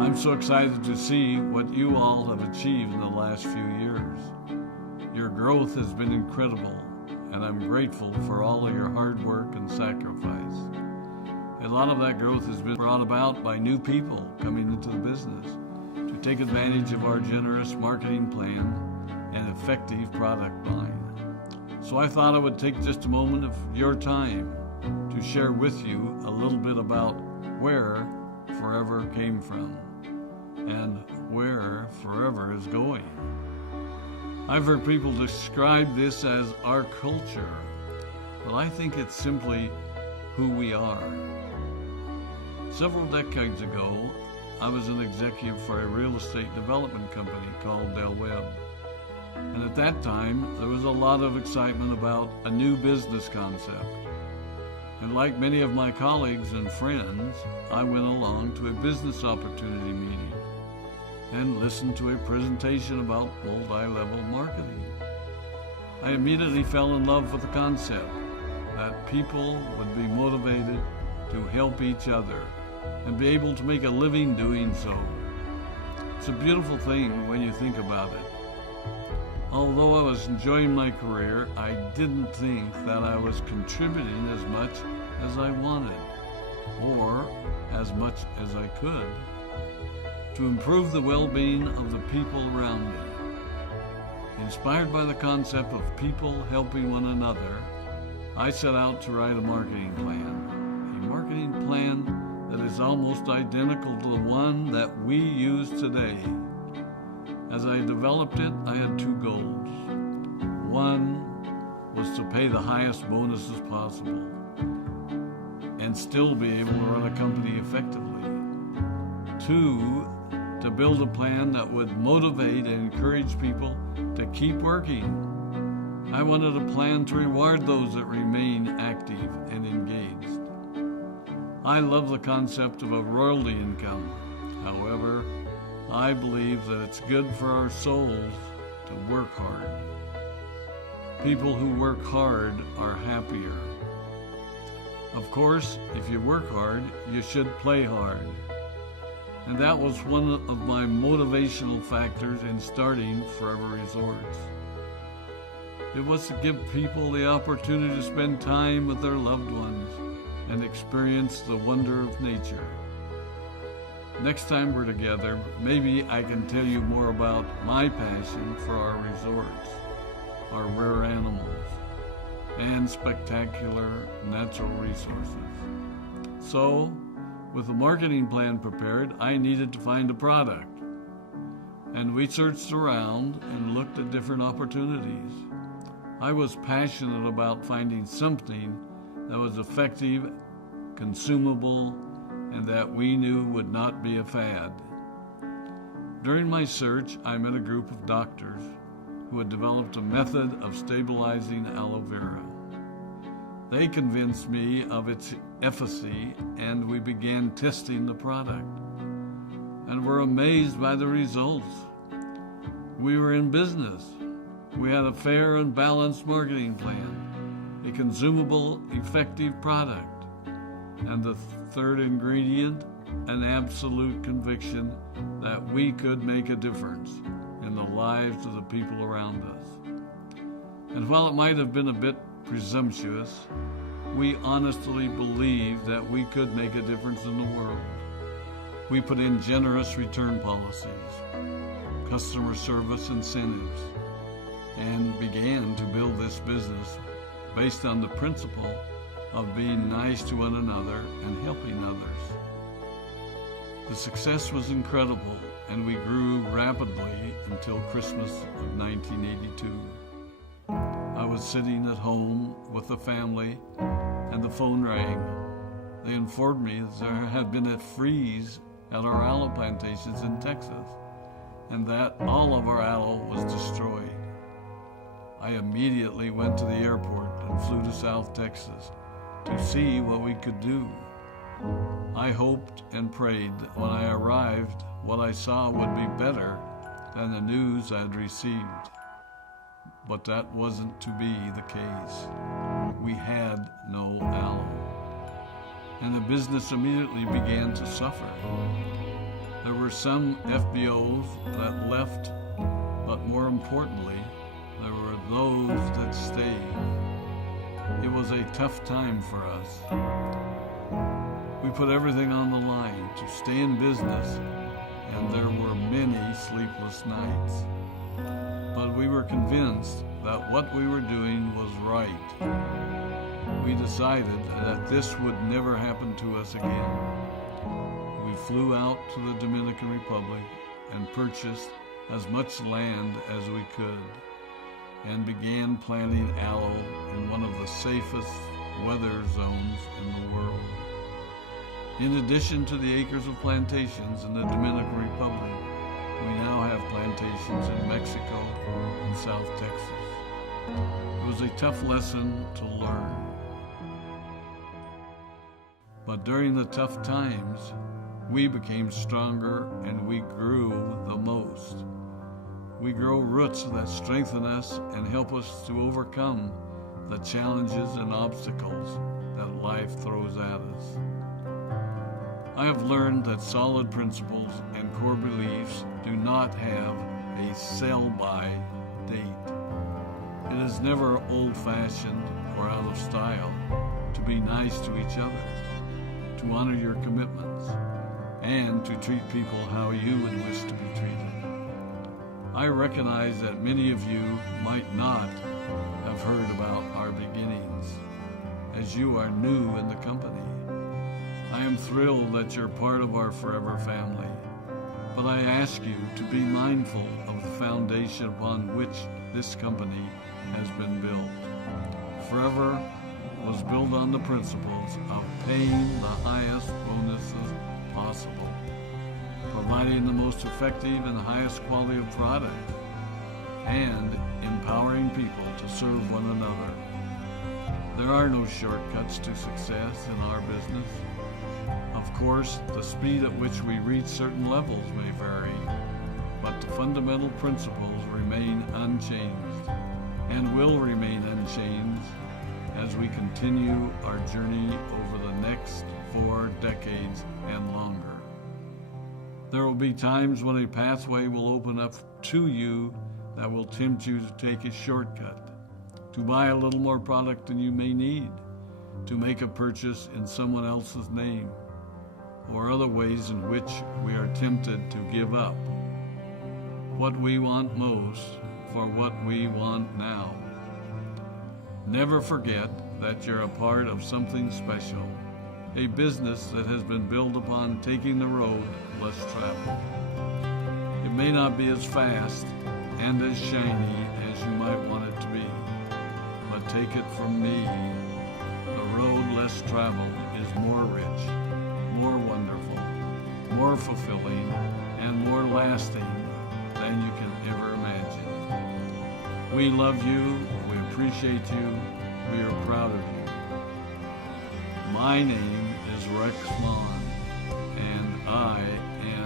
I'm so excited to see what you all have achieved in the last few years. Your growth has been incredible, and I'm grateful for all of your hard work and sacrifice. A lot of that growth has been brought about by new people coming into the business to take advantage of our generous marketing plan and effective product line. So I thought I would take just a moment of your time to share with you a little bit about where Forever came from and where Forever is going. I've heard people describe this as our culture, but I think it's simply who we are. Several decades ago, I was an executive for a real estate development company called Del Webb. And at that time, there was a lot of excitement about a new business concept. And like many of my colleagues and friends, I went along to a business opportunity meeting and listened to a presentation about multi-level marketing. I immediately fell in love with the concept that people would be motivated to help each other and be able to make a living doing so. It's a beautiful thing when you think about it. Although I was enjoying my career, I didn't think that I was contributing as much as I wanted, or as much as I could, to improve the well-being of the people around me. Inspired by the concept of people helping one another, I set out to write a marketing plan that is almost identical to the one that we use today. As I developed it, I had two goals. One was to pay the highest bonuses possible and still be able to run a company effectively. Two, to build a plan that would motivate and encourage people to keep working. I wanted a plan to reward those that remain active and engaged. I love the concept of a royalty income. However, I believe that it's good for our souls to work hard. People who work hard are happier. Of course, if you work hard, you should play hard. And that was one of my motivational factors in starting Forever Resorts. It was to give people the opportunity to spend time with their loved ones and experience the wonder of nature. Next time we're together, maybe I can tell you more about my passion for our resorts, our rare animals, and spectacular natural resources. So, with the marketing plan prepared, I needed to find a product. And we searched around and looked at different opportunities. I was passionate about finding something that was effective, consumable, and that we knew would not be a fad. During my search, I met a group of doctors who had developed a method of stabilizing aloe vera. They convinced me of its efficacy, and we began testing the product, and were amazed by the results. We were in business. We had a fair and balanced marketing plan, a consumable, effective product, and the third ingredient, an absolute conviction that we could make a difference in the lives of the people around us. And while it might have been a bit presumptuous, we honestly believed that we could make a difference in the world. We put in generous return policies, customer service incentives, and began to build this business based on the principle of being nice to one another and helping others. The success was incredible, and we grew rapidly until Christmas of 1982. I was sitting at home with the family, and the phone rang. They informed me that there had been a freeze at our aloe plantations in Texas, and that all of our aloe was destroyed. I immediately went to the airport and flew to South Texas to see what we could do. I hoped and prayed that when I arrived, what I saw would be better than the news I'd received. But that wasn't to be the case. We had no aloe, and the business immediately began to suffer. There were some FBOs that left, but more importantly, there were those that stayed. It was a tough time for us. We put everything on the line to stay in business, and there were many sleepless nights. But we were convinced that what we were doing was right. We decided that this would never happen to us again. We flew out to the Dominican Republic and purchased as much land as we could and began planting aloe in one of the safest weather zones in the world. In addition to the acres of plantations in the Dominican Republic, we now have plantations in Mexico and South Texas. It was a tough lesson to learn. But during the tough times, we became stronger and we grew the most. We grow roots that strengthen us and help us to overcome the challenges and obstacles that life throws at us. I have learned that solid principles and core beliefs do not have a sell-by date. It is never old-fashioned or out of style to be nice to each other, to honor your commitments, and to treat people how you would wish to be treated. I recognize that many of you might not have heard about our beginnings, as you are new in the company. I am thrilled that you're part of our forever family, but I ask you to be mindful of the foundation upon which this company has been built. Forever was built on the principles of paying the highest bonuses possible, providing the most effective and highest quality of product, and empowering people to serve one another. There are no shortcuts to success in our business. Of course, the speed at which we reach certain levels may vary, but the fundamental principles remain unchanged and will remain unchanged as we continue our journey over the next 4 decades and longer. There will be times when a pathway will open up to you that will tempt you to take a shortcut, to buy a little more product than you may need, to make a purchase in someone else's name, or other ways in which we are tempted to give up what we want most for what we want now. Never forget that you're a part of something special, a business that has been built upon taking the road less traveled. It may not be as fast and as shiny as you might want it to be, but take it from me, the road less traveled is more rich, more wonderful, more fulfilling, and more lasting than you can ever imagine. We love you, we appreciate you, we are proud of you. My name is Rex Maughan, and I am